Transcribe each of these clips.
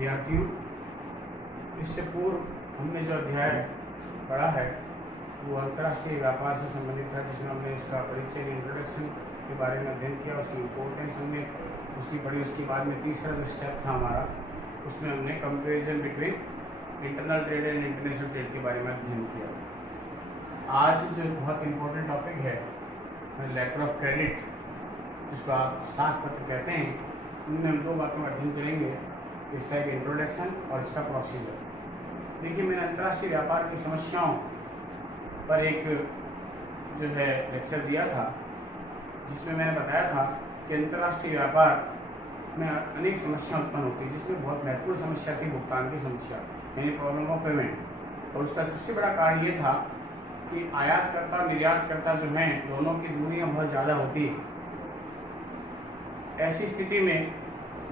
विद्यार्थियों, इससे पूर्व हमने जो अध्याय पढ़ा है वो अंतर्राष्ट्रीय व्यापार से संबंधित था, जिसमें हमने उसका परिचय इंट्रोडक्शन के बारे में अध्ययन किया, उसकी इम्पोर्टेंस हमने उसकी पढ़ी। उसके बाद में तीसरा जो स्टेप था हमारा, उसमें हमने comparison between internal trade and international trade के बारे में अध्ययन किया। आज जो बहुत इम्पोर्टेंट टॉपिक है लेटर ऑफ क्रेडिट, जिसको आप साख पत्र कहते हैं, उनमें हम दो बातों का अध्ययन करेंगे, इसका एक इंट्रोडक्शन और इसका प्रोसीजर। देखिए, मैंने अंतर्राष्ट्रीय व्यापार की समस्याओं पर एक जो है लेक्चर दिया था, जिसमें मैंने बताया था कि अंतर्राष्ट्रीय व्यापार में अनेक समस्याएं उत्पन्न होती है, जिसमें बहुत महत्वपूर्ण समस्या थी भुगतान की समस्या, यानी प्रॉब्लम ऑफ पेमेंट। और उसका सबसे बड़ा कारण ये था कि आयातकर्ता और निर्यातकर्ता जो हैं, दोनों की दूरियां बहुत ज़्यादा होती है। ऐसी स्थिति में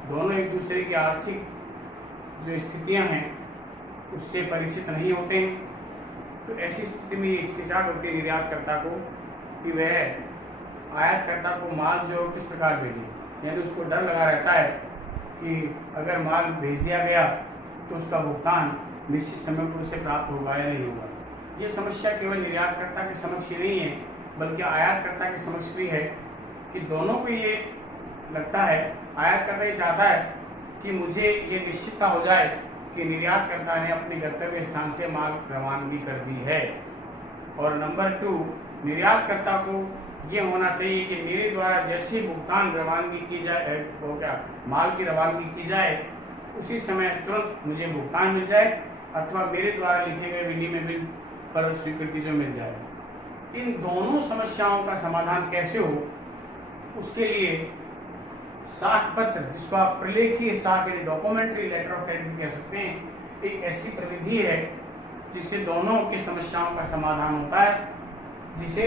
दोनों एक दूसरे की आर्थिक जो स्थितियां हैं उससे परिचित नहीं होते हैं। तो ऐसी स्थिति में ये हिचकिचाहट होती है निर्यातकर्ता को कि वह आयातकर्ता को माल जो किस प्रकार भेजे, यानी उसको डर लगा रहता है कि अगर माल भेज दिया गया तो उसका भुगतान निश्चित समय पर उसे प्राप्त होगा या नहीं होगा। ये समस्या केवल निर्यातकर्ता के समक्ष ही नहीं है, बल्कि आयातकर्ता के समक्ष भी है कि दोनों को ये लगता है, आयातकर्ता ये चाहता है कि मुझे ये निश्चितता हो जाए कि निर्यातकर्ता ने अपने गंतव्य स्थान से माल रवानगी कर दी है। और नंबर 2, निर्यातकर्ता को ये होना चाहिए कि मेरे द्वारा जैसे भुगतान रवानगी की जाए, माल की रवानगी की जाए, उसी समय तुरंत मुझे भुगतान मिल जाए, अथवा मेरे द्वारा लिखे गए विनिमय बिल पर स्वीकृति जो मिल जाए। इन दोनों समस्याओं का समाधान कैसे हो, उसके लिए साख पत्र, जिसको आप प्रलेखीय साख यानी डॉक्यूमेंट्री लेटर ऑफ क्रेडिट कह सकते हैं, एक ऐसी प्रविधि है जिससे दोनों की समस्याओं का समाधान होता है, जिसे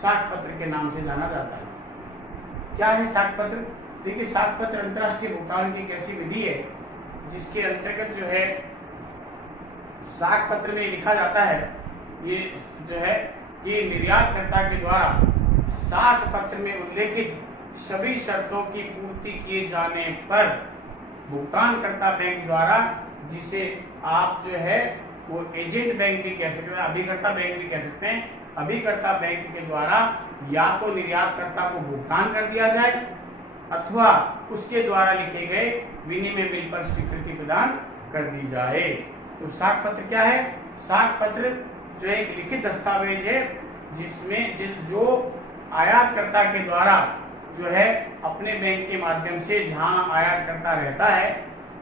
साख पत्र के नाम से जाना जाता है। क्या है साख पत्र? देखिए, साख पत्र अंतर्राष्ट्रीय भुगतान की एक ऐसी विधि है जिसके अंतर्गत जो है साख पत्र में लिखा जाता है, ये जो है कि निर्यातकर्ता के द्वारा साख पत्र में उल्लेखित सभी शर्तों की पूर्ति किए जाने पर भुगतानकर्ता बैंक द्वारा, जिसे आप जो है वो एजेंट बैंक भी कह सकते हैं, अभिकर्ता बैंक भी कह सकते हैं, अभिकर्ता बैंक के द्वारा या तो निर्यातकर्ता को भुगतान कर दिया जाए, अथवा उसके द्वारा लिखे गए विनिमय बिल पर स्वीकृति प्रदान कर दी जाए। तो साख पत्र क्या है? साख पत्र जो एक लिखित दस्तावेज है जिसमें जो आयातकर्ता के द्वारा जो है अपने बैंक के माध्यम से, जहां आयातकर्ता रहता है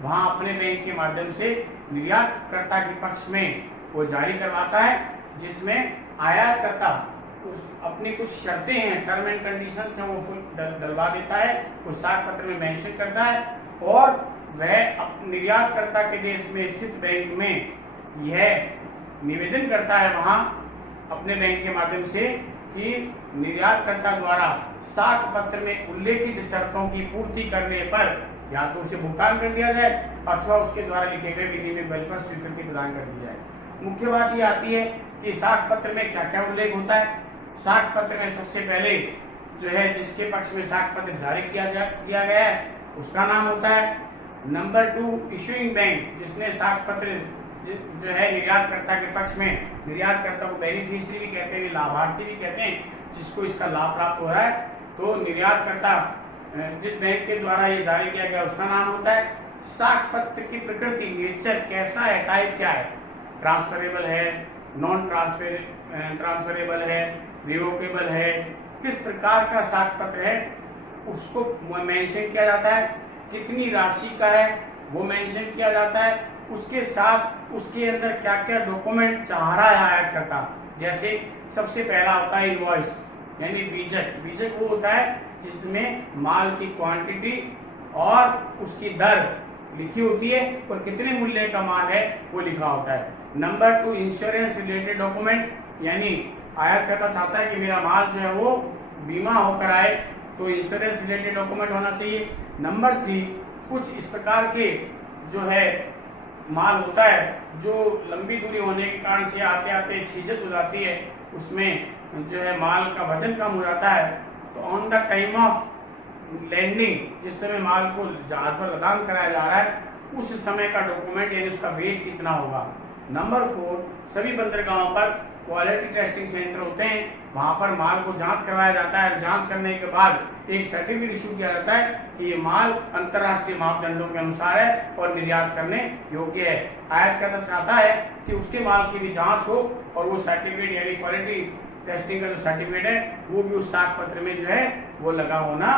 वहां अपने बैंक के माध्यम से निर्यातकर्ता के पक्ष में वो जारी करवाता है, जिसमें आयातकर्ता अपनी कुछ शर्तें हैं, टर्म एंड कंडीशंस हैं, वो डलवा देता है, उस साख पत्र में मेंशन करता है, और वह निर्यातकर्ता के देश में स्थित बैंक में यह निवेदन करता है वहां अपने बैंक के माध्यम से कि निर्यातकर्ता द्वारा साख पत्र में उल्लेखित शर्तों की पूर्ति करने पर या तो उसे भुगतान कर दिया जाए, अथवा उसके द्वारा लिखे गए विनिमय बिल पर स्वीकृति प्रदान कर दी जाए। मुख्य बात ये आती है कि साख पत्र में क्या क्या उल्लेख होता है। साख पत्र में सबसे पहले जो है जिसके पक्ष में साख पत्र जारी किया गया है उसका नाम होता है। नंबर 2, इशूइंग बैंक, जिसने साख पत्र जो है निर्यातकर्ता के पक्ष में, निर्यातकर्ता को बेनिफिशियरी भी कहते हैं, लाभार्थी भी कहते हैं, जिसको इसका लाभ प्राप्त हो रहा है। तो निर्यातकर्ता जिस बैंक के द्वारा ये जारी किया गया उसका नाम होता है। साख पत्र की प्रकृति, नेचर कैसा है, टाइप क्या है, ट्रांसफरेबल है, नॉन ट्रांसफरेबल है, रिवोकेबल है, किस प्रकार का साख पत्र है उसको मेंशन किया जाता है, कितनी राशि का है वो मेंशन किया जाता है, उसके साथ उसके अंदर क्या क्या डॉक्यूमेंट चाह रहा है आयातकर्ता। जैसे सबसे पहला होता है इनवॉइस, यानी बीजक। बीजक वो होता है जिसमें माल की क्वांटिटी और उसकी दर लिखी होती है और कितने मूल्य का माल है वो लिखा होता है। नंबर 2, इंश्योरेंस रिलेटेड डॉक्यूमेंट, यानी आयातकर्ता चाहता है कि मेरा माल जो है वो बीमा होकर आए, तो इंश्योरेंस रिलेटेड डॉक्यूमेंट होना चाहिए। नंबर 3, कुछ इस प्रकार के जो है माल होता है जो लंबी दूरी होने के कारण से आते आते छीजत हो जाती है, उसमें जो है माल का वजन कम हो जाता है, तो on the time of landing, जिस समय माल को जहाज पर लदान कराया जा रहा है उस समय का डॉक्यूमेंट यानी उसका वेट कितना होगा। नंबर 4, सभी बंदरगाहों पर क्वालिटी टेस्टिंग सेंटर होते हैं, वहां पर माल को जांच करवाया जाता है और जांच करने के बाद एक सर्टिफिकेट इशू किया जाता है कि ये माल अंतर्राष्ट्रीय मापदंडों के अनुसार है और निर्यात करने योग्य है। आयातकर्ता चाहता है कि उसके माल की भी जांच हो और वो सर्टिफिकेट यानी क्वालिटी टेस्टिंग का जो सर्टिफिकेट है वो भी उस साख पत्र में जो है वो लगा होना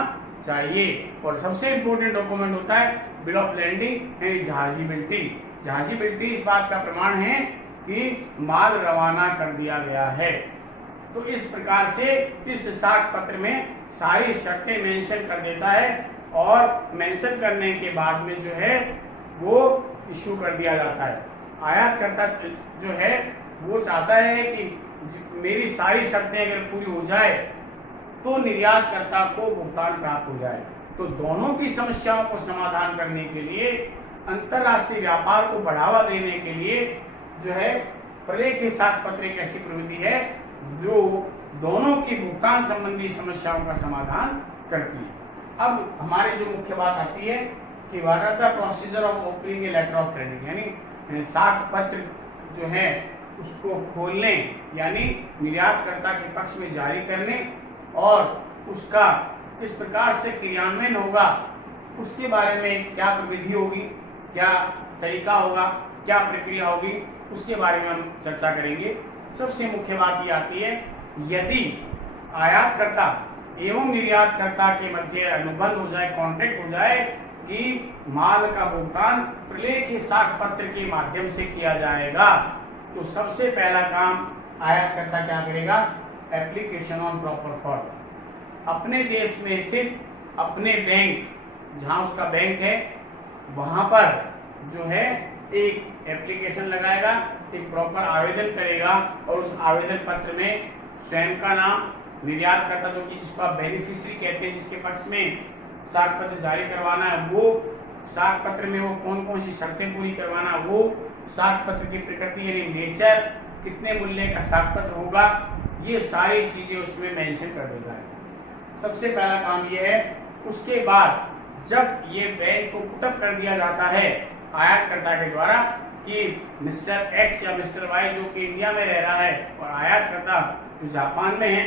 चाहिए। और सबसे इम्पोर्टेंट डॉक्यूमेंट होता है बिल ऑफ लैंडिंग यानी जहाजी बिल्टी। जहाजी बिल्टी इस बात का प्रमाण है कि माल रवाना कर दिया गया है। तो इस प्रकार से इस साख पत्र में सारी शर्तें मेंशन कर देता है और मेंशन करने के बाद में जो है वो इशू कर दिया जाता है। आयातकर्ता जो है वो चाहता है कि मेरी सारी शर्तें अगर पूरी हो जाए तो निर्यातकर्ता को भुगतान प्राप्त हो जाए। तो दोनों की समस्याओं को समाधान करने के लिए, अंतर्राष्ट्रीय व्यापार को बढ़ावा देने के लिए जो है प्रलेख साख पत्र एक ऐसी प्रविधि है जो दोनों की भुगतान संबंधी समस्याओं का समाधान करती है। अब हमारी जो मुख्य बात आती है कि what are the procedure of opening a letter of credit, यानी साख पत्र जो है उसको खोलने यानी निर्यातकर्ता के पक्ष में जारी करने और उसका किस प्रकार से क्रियान्वयन होगा उसके बारे में क्या प्रविधि होगी, क्या तरीका होगा, क्या प्रक्रिया होगी, उसके बारे में हम चर्चा करेंगे। सबसे मुख्य बात ये आती है, यदि आयातकर्ता एवं निर्यातकर्ता के मध्य अनुबंध हो जाए, कॉन्ट्रैक्ट हो जाए कि माल का भुगतान प्रलेख साख पत्र के माध्यम से किया जाएगा, तो सबसे पहला काम आयातकर्ता क्या करेगा, एप्लीकेशन ऑन प्रॉपर फॉर्म। अपने देश में स्थित अपने बैंक, जहां उसका बैंक है वहां पर जो है एक एप्लीकेशन लगाएगा, एक प्रॉपर आवेदन करेगा और उस आवेदन पत्र में स्वयं का नाम, निर्यातकर्ता जो कि जिसको आप बेनिफिशियरी कहते हैं, जिसके पक्ष में साख पत्र जारी करवाना है, वो साख पत्र में वो कौन कौन सी शर्तें पूरी करवाना, वो साख पत्र की प्रकृति यानी नेचर, कितने मूल्य का साख पत्र होगा, ये सारी चीजें उसमें मेंशन कर देता है। सबसे पहला काम ये है। उसके बाद जब ये बैंक को पुटअप कर दिया जाता है आयातकर्ता के द्वारा कि मिस्टर एक्स या मिस्टर वाई जो कि इंडिया में रह रहा है और आयातकर्ता जो जापान में है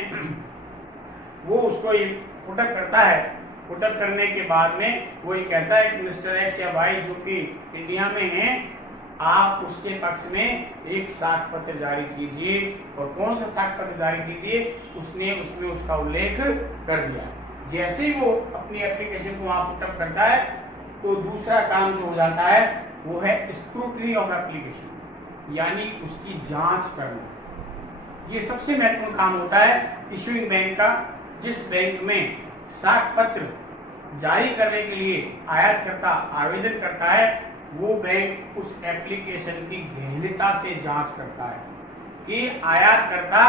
वो उसको ये पुटअप करता है। पुटअप करने के बाद में वो ये कहता है कि मिस्टर एक्स या वाई जो कि इंडिया में हैं, आप उसके पक्ष में एक साख पत्र जारी कीजिए। और कौन सा साख पत्र जारी कीजिए, उसने उसमें उसका उल्लेख कर दिया। जैसे ही वो अपनी एप्लीकेशन को वहां पुटअप करता है तो दूसरा काम जो हो जाता है वो है स्क्रूटनी ऑफ एप्लीकेशन, यानी उसकी जांच करना। ये सबसे महत्वपूर्ण काम होता है इशूइंग बैंक का। जिस बैंक में साख पत्र जारी करने के लिए आयातकर्ता आवेदन करता है वो बैंक उस एप्लीकेशन की गहनता से जांच करता है कि आयातकर्ता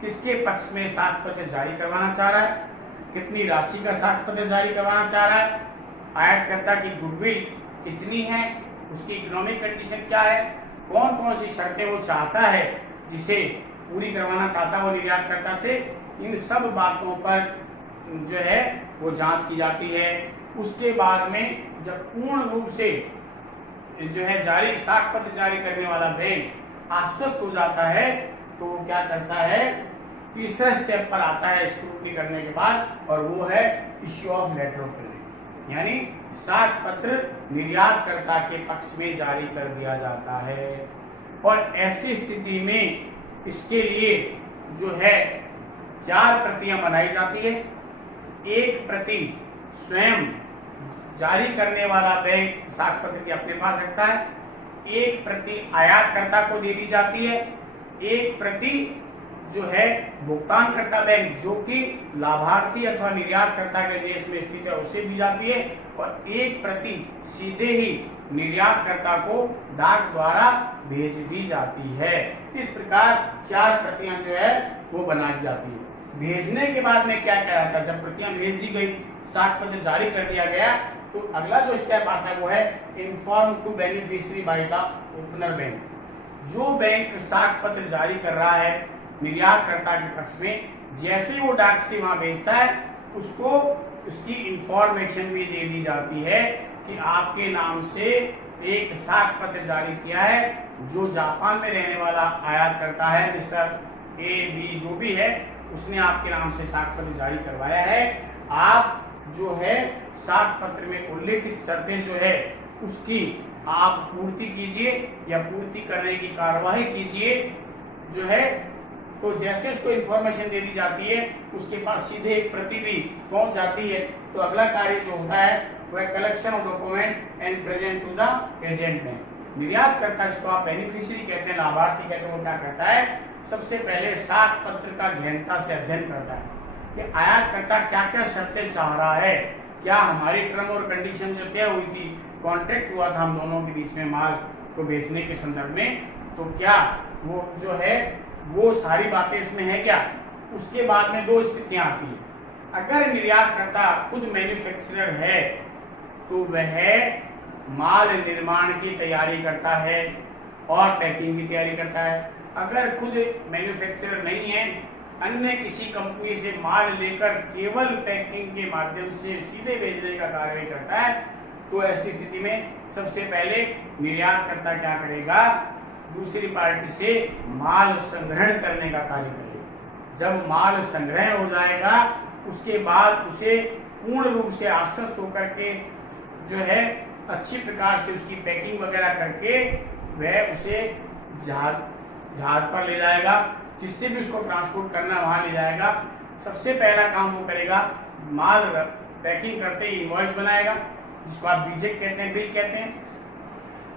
किसके पक्ष में साख पत्र जारी करवाना चाह रहा है, कितनी राशि का साख पत्र जारी करवाना चाह रहा है, आयातकर्ता की गुडविल कितनी है, उसकी इकोनॉमिक कंडीशन क्या है, कौन कौन सी शर्तें वो चाहता है जिसे पूरी करवाना चाहता है वो निर्यातकर्ता से। इन सब बातों पर जो है वो जांच की जाती है। उसके बाद में जब पूर्ण रूप से जो है जारी साख पत्र जारी करने वाला बैंक आश्वस्त हो जाता है तो वो क्या करता है, तीसरा स्टेप पर आता है स्क्रूटनी करने के बाद, और वो है issue of letter of credit, यानी साख पत्र निर्यातकर्ता के पक्ष में जारी कर दिया जाता है। और ऐसी स्थिति में इसके लिए जो है 4 प्रतियां बनाई जाती है। एक प्रति स्वयं जारी करने वाला बैंक साख पत्र की अपने पास रखता है, एक प्रति आयातकर्ता को दे दी जाती है, एक प्रति जो है भुगतानकर्ता बैंक जो कि लाभार्थी अथवा निर्यातकर्ता के देश में स्थित है उसे दी जाती है, और एक प्रति सीधे ही निर्यातकर्ता को डाक द्वारा भेज दी जाती है। इस प्रकार 4 प्रतियां जो है वो बनाई जाती है। भेजने के बाद में क्या क्या आता है, जब प्रतियां भेज दी गई, साख पत्र जारी कर दिया गया, तो अगला जो स्टेप आता है वो है inform to beneficiary by the opener bank. जो बैंक साख पत्र जारी कर रहा है निर्यातकर्ता के पक्ष में, जैसे ही वो डाक से वहां भेजता है उसको उसकी इंफॉर्मेशन भी दे दी जाती है कि आपके नाम से एक साख पत्र जारी किया है जो जापान में रहने वाला आयात करता है मिस्टर ए बी जो भी है, उसने आपके नाम से साख पत्र जारी करवाया है। आप जो है साख पत्र में उल्लेखित शर्तें जो है उसकी आप पूर्ति कीजिए या पूर्ति करने की कार्यवाही कीजिए जो है। तो जैसे उसको इन्फॉर्मेशन दे दी जाती है उसके पास सीधे एक प्रति भी पहुंच जाती है। तो अगला कार्य जो होता है वह collection of document and present to the agent में। निर्यातकर्ता जिसको आप बेनिफिशियरी कहते हैं, लाभार्थी कहते हैं, वो क्या करता है, सबसे पहले साख पत्र का गहनता से अध्ययन करता है कि आयातकर्ता क्या क्या शर्तें चाह रहा है, क्या हमारी टर्म और कंडीशन जो तय हुई थी, कॉन्ट्रैक्ट हुआ था हम दोनों के बीच में माल को बेचने के संदर्भ में, तो क्या वो जो है वो सारी बातें इसमें है क्या। उसके बाद में दो स्थितियां आती है। अगर निर्यातकर्ता खुद मैन्युफैक्चरर है तो वह माल निर्माण की तैयारी करता है और पैकिंग की तैयारी करता है। अगर खुद मैन्युफैक्चरर नहीं है, अन्य किसी कंपनी से माल लेकर केवल पैकिंग के माध्यम से सीधे भेजने का कार्य करता है, तो ऐसी स्थिति में सबसे पहले निर्यातकर्ता क्या करेगा, दूसरी पार्टी से माल संग्रहण करने का कार्य करेगा। जब माल संग्रह हो जाएगा उसके बाद उसे पूर्ण रूप से आश्वस्त होकर के जो है अच्छी प्रकार से उसकी पैकिंग वगैरह करके वह उसे जहाज पर ले जाएगा, जिससे भी उसको ट्रांसपोर्ट करना वहां ले जाएगा। सबसे पहला काम वो करेगा, माल पैकिंग करते ही इनवॉइस बनाएगा जिसको आप बीजेक कहते हैं, बिल कहते हैं।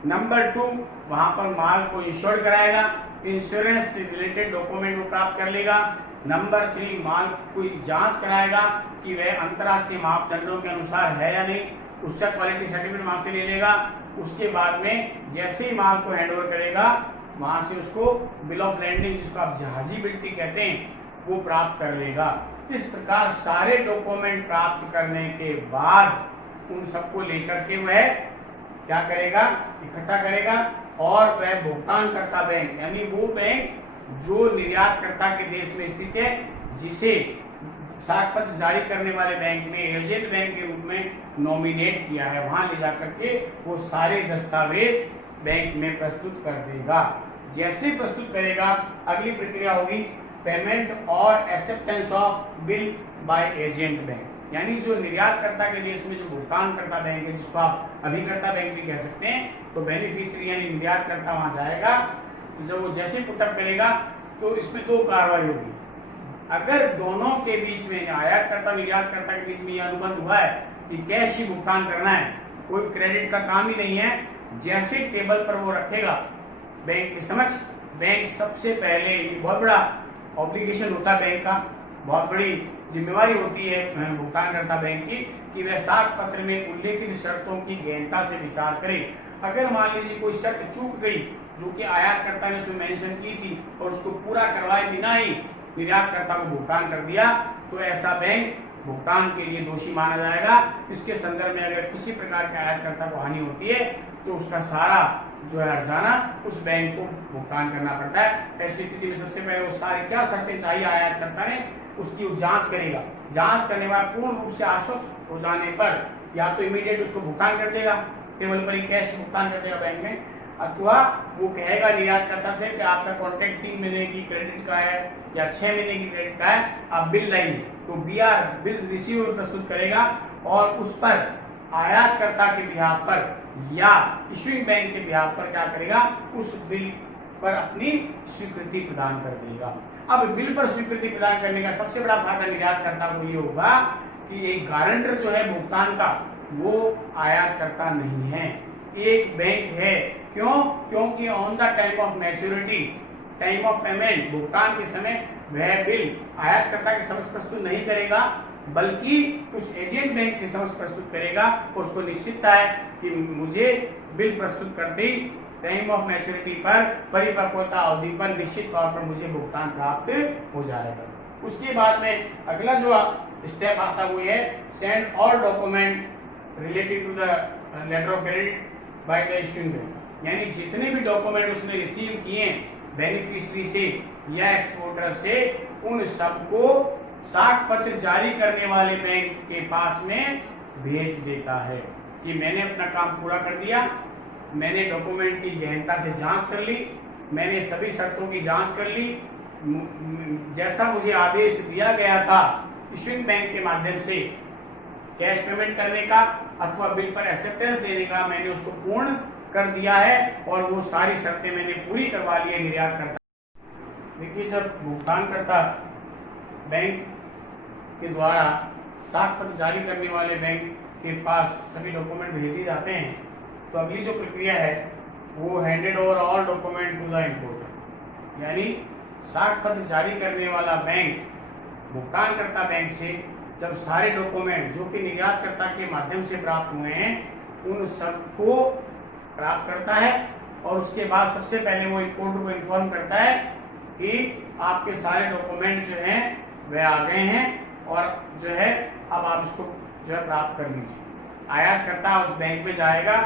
नंबर 2, वहां पर माल को इंश्योर कराएगा, इंश्योरेंस से रिलेटेड डॉक्यूमेंट वो प्राप्त कर लेगा। नंबर 3, माल कोई जांच कराएगा कि वह अंतर्राष्ट्रीय मापदंडों के अनुसार है या नहीं, उसका क्वालिटी सर्टिफिकेट वहां से ले लेगा। उसके बाद में जैसे ही माल को हैंडओवर करेगा वहां से उसको बिल ऑफ लैंडिंग जिसको आप जहाजी बिल्टी कहते हैं वो प्राप्त कर लेगा। इस प्रकार सारे डॉक्यूमेंट प्राप्त करने के बाद उन सबको लेकर के वह क्या करेगा, इकट्ठा करेगा और वह भुगतानकर्ता बैंक यानी वो बैंक जो निर्यातकर्ता के देश में स्थित है, जिसे साख पत्र जारी करने वाले बैंक ने एजेंट बैंक के रूप में नॉमिनेट किया है, वहां ले जाकर के वो सारे दस्तावेज बैंक में प्रस्तुत कर देगा। जैसे प्रस्तुत करेगा अगली प्रक्रिया होगी पेमेंट और acceptance of bill by agent bank, यानी जो निर्यातकर्ता के देश में जो भुगतानकर्ता बैंक है जिसको आप अभिकर्ता बैंक भी कह सकते हैं, तो बेनिफिशियरी यानी निर्यातकर्ता वहां जाएगा। जब वो जैसे पुटअप करेगा तो इसमें दो कार्रवाई होगी। अगर दोनों के बीच में आयातकर्ता निर्यातकर्ता के बीच में यह अनुबंध हुआ है कि कैश ही भुगतान करना है, कोई क्रेडिट का काम ही नहीं है, जैसे टेबल पर वो रखेगा बैंक के समक्ष, बैंक सबसे पहले बहुत बड़ा ऑब्लिगेशन होता है बैंक का, बहुत बड़ी जिम्मेवारी होती है भुगतानकर्ता बैंक की कि वह साख पत्र में उल्लेखित शर्तों की गहनता से विचार करे। अगर मान लीजिए कोई शर्त चूक गई जो कि आयातकर्ता ने उसमें मेंशन की थी और उसको पूरा करवाए बिना ही निर्यातकर्ता को भुगतान कर दिया, तो ऐसा बैंक भुगतान के लिए दोषी माना जाएगा। इसके संदर्भ में अगर किसी प्रकार के आयातकर्ता को हानि होती है तो उसका सारा जो है हर्जाना उस बैंक को भुगतान करना पड़ता है। ऐसी स्थिति में सबसे पहले वो सारी क्या शर्तें चाहिए आयातकर्ता ने उसकी वो जांच करेगा। जांच करने के बाद पूर्ण रूप से आश्वस्त हो जाने पर या तो इमीडिएट उसको भुगतान कर देगा, टेबल पर ही कैश भुगतान कर देगा बैंक में, अथवा वो कहेगा निर्यातकर्ता से कि आपका कॉन्ट्रैक्ट 3 महीने की क्रेडिट का है या 6 महीने की क्रेडिट का है, आप बिल लाइए, तो बीआर बिल रिसीवेबल प्रस्तुत करेगा और उस पर आयातकर्ता के बिहाफ पर या इशूइंग बैंक के बिहाफ पर क्या करेगा, उस बिल पर अपनी स्वीकृति प्रदान कर देगा। अब बिल पर स्वीकृति प्रदान करने का सबसे बड़ा फायदा निर्यातकर्ता को ये होगा कि एक गारंटर जो है भुगतान का वो आयातकर्ता नहीं है, एक बैंक है। क्यों? क्योंकि on the time of maturity, time of payment, भुगतान के समय वह बिल आयातकर्ता के समक्ष प्रस्तुत नहीं करेगा बल्कि उस एजेंट बैंक के समक्ष प्रस्तुत करेगा और उसको निश्चितता है कि मुझे बिल प्रस्तुत करते ही टाइम ऑफ मैच्योरिटी पर परिपक्वता अवधि पर निश्चित तौर पर मुझे भुगतान प्राप्त हो जाएगा। उसके बाद में अगला जो स्टेप आता है वो है send all document related to the letter of credit by the issuing bank, यानी जितने भी डॉक्यूमेंट उसने रिसीव किए बेनिफिशियरी से या एक्सपोर्टर से, उन सबको साख पत्र जारी करने वाले बैंक के पास में भेज देता है कि मैंने अपना काम पूरा कर दिया, मैंने डॉक्यूमेंट की गहनता से जांच कर ली, मैंने सभी शर्तों की जांच कर ली, जैसा मुझे आदेश दिया गया था इश्यूइंग बैंक के माध्यम से कैश पेमेंट करने का अथवा बिल पर एक्सेप्टेंस देने का, मैंने उसको पूर्ण कर दिया है और वो सारी शर्तें मैंने पूरी करवा ली है निर्यातकर्ता। देखिए, जब भुगतानकर्ता बैंक के द्वारा साख पत्र जारी करने वाले बैंक के पास सभी डॉक्यूमेंट भेज दिए जाते हैं, तो अगली जो प्रक्रिया है वो handed over all document to the importer, यानी साख पत्र जारी करने वाला बैंक भुगतानकर्ता बैंक से जब सारे डॉक्यूमेंट जो कि निर्यातकर्ता के माध्यम से प्राप्त हुए हैं उन सबको प्राप्त करता है और उसके बाद सबसे पहले वो इंपोर्टर को इन्फॉर्म करता है कि आपके सारे डॉक्यूमेंट जो हैं वे आ गए हैं और जो है अब आप इसको जो है प्राप्त कर लीजिए। आयातकर्ता उस बैंक में जाएगा,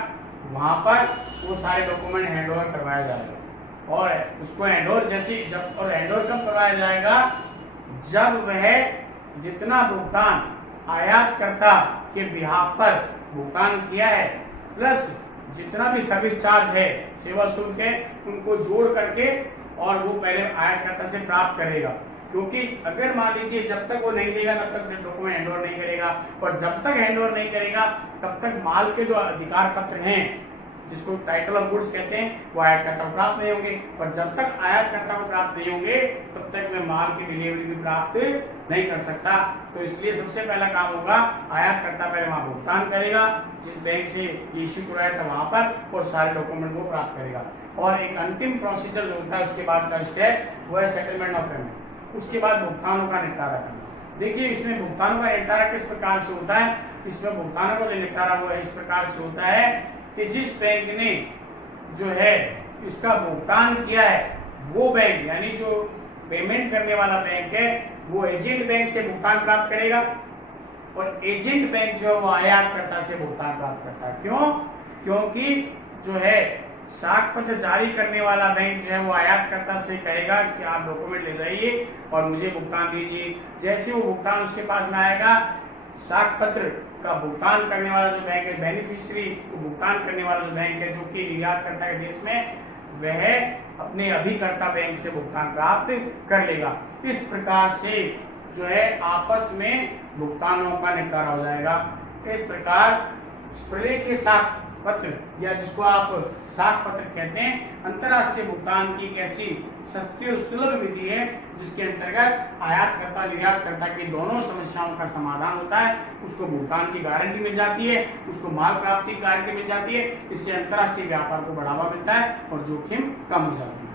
वहाँ पर वो सारे डॉक्यूमेंट हैंडओवर करवाया जाएगा और उसको हैंडओवर हैंडओवर कब करवाया जाएगा, जब वह जितना भुगतान आयातकर्ता के बिहाफ पर भुगतान किया है प्लस जितना भी सर्विस चार्ज है, सेवा शुल्क है, उनको जोड़ करके और वो पहले आयातकर्ता से प्राप्त करेगा। क्योंकि अगर मान लीजिए जब तक वो नहीं देगा तब तक डॉक्यूमेंट हैंडओवर नहीं करेगा और जब तक हैंडओवर नहीं करेगा तब तक माल के जो अधिकार पत्र हैं जिसको टाइटल ऑफ गुड्स कहते हैं वो आयातकर्ता को प्राप्त नहीं होंगे और जब तक आयातकर्ता को प्राप्त नहीं होंगे तब तक मैं माल की डिलीवरी भी प्राप्त नहीं कर सकता। तो इसलिए सबसे पहला काम होगा, आयातकर्ता पहले वहाँ भुगतान करेगा जिस बैंक से इश्यू करवाया था वहाँ पर और सारे डॉक्यूमेंट को प्राप्त करेगा और एक अंतिम प्रोसीजर जो होता है उसके बाद का स्टेप वो है सेटलमेंट ऑफ पेमेंट। उसके बाद भुगतानों का निपटारा करना। देखिए, इसमें भुगतानों का निपटारा किस प्रकार से होता है, इसमें भुगतानों का जो निपटारा वो इस प्रकार से होता है कि जिस बैंक ने जो है इसका भुगतान किया है वो बैंक यानी जो पेमेंट करने वाला बैंक है वो एजेंट बैंक से भुगतान प्राप्त करेगा और एजेंट बैंक जो है वो आयातकर्ता से भुगतान प्राप्त करता है। क्यों? क्योंकि जो है साख पत्र जारी करने वाला बैंक जो है वो आयातकर्ता से कहेगा कि आप डॉक्यूमेंट ले जाइए और मुझे भुगतान दीजिए। जैसे वो भुगतान उसके पास में आएगा, साख पत्र का भुगतान करने वाला जो बैंक है, बेनिफिशियरी को भुगतान करने वाला जो बैंक है जो कि निर्यातकर्ता के देश में, वह अपने अभिकर्ता बैंक से भुगतान प्राप्त कर लेगा। इस प्रकार से जो है आपस में भुगतानों का निपटारा हो जाएगा। इस प्रकार प्रलेख के साख पत्र या जिसको आप साख पत्र कहते हैं, अंतर्राष्ट्रीय भुगतान की एक ऐसी सस्ती और सुलभ विधि है जिसके अंतर्गत आयातकर्ता निर्यातकर्ता की दोनों समस्याओं का समाधान होता है। उसको भुगतान की गारंटी मिल जाती है, उसको माल प्राप्ति की गारंटी मिल जाती है। इससे अंतर्राष्ट्रीय व्यापार को बढ़ावा मिलता है और जोखिम कम हो जाती है।